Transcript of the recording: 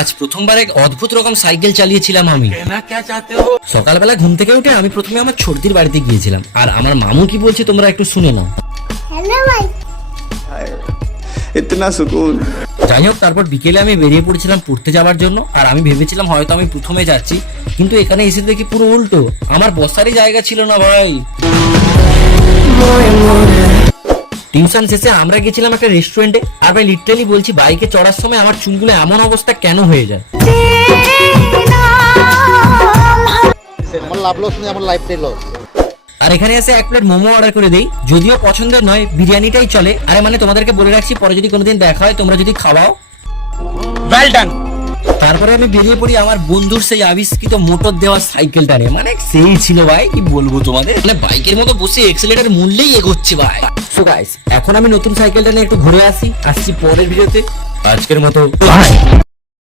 আজ প্রথমবার এক অদ্ভুত রকম সাইকেল চালিয়েছিলাম আমি। সকালবেলা ঘুম থেকে উঠে আমি প্রথমে আমার ছোটদির বাড়িতে গিয়েছিলাম, আর আমার মামু কি বলছে তোমরা একটু শুনে নাও। हेलो भाई इतना सुकून। যাই হোক, তারপর বিকেলে আমি বেরিয়ে পড়েছিলাম পড়তে যাওয়ার জন্য, আর আমি ভেবেছিলাম হয়তো আমি প্রথমে যাচ্ছি, কিন্তু এখানে এসে দেখি পুরো উল্টো, আমার বসারই জায়গা ছিল না ভাই। টিউশন শেষে আমরা গেছিলাম একটা রেস্টুরেন্টে, আর ভাই লিটারালি বলছি বাইকে চড়ার সময় আমার চুলগুলো এমন অবস্থা কেন হয়ে যায়। আমার লাভ লস নেই, আমার লাইফটাই লস। আর এখানে এসে এক প্লেট মোমো অর্ডার করে দেই, যদিও পছন্দের নয়, বিরিয়ানিটাই চলে। আরে মানে তোমাদেরকে বলে রাখছি, পরে যদি কোনোদিন দেখা হয় তোমরা যদি খাওয়াও, ওয়েল ডান। তারপরে আমি বেরিয়ে পড়ি আমার বন্ধুর সেই আবিষ্কৃত মোটর দেওয়া সাইকেলটা নিয়ে, মানে সেই ছিল ভাই, কি বলবো তোমাদের, মানে বাইকের মতো বসে এক্সেলেটর মূল্যেই এগোচ্ছে ভাই। সো গাইস, এখন আমি নতুন সাইকেলটা নিয়ে একটু ঘুরে আসছি পরের ভিডিওতে। আজকের মতো বাই।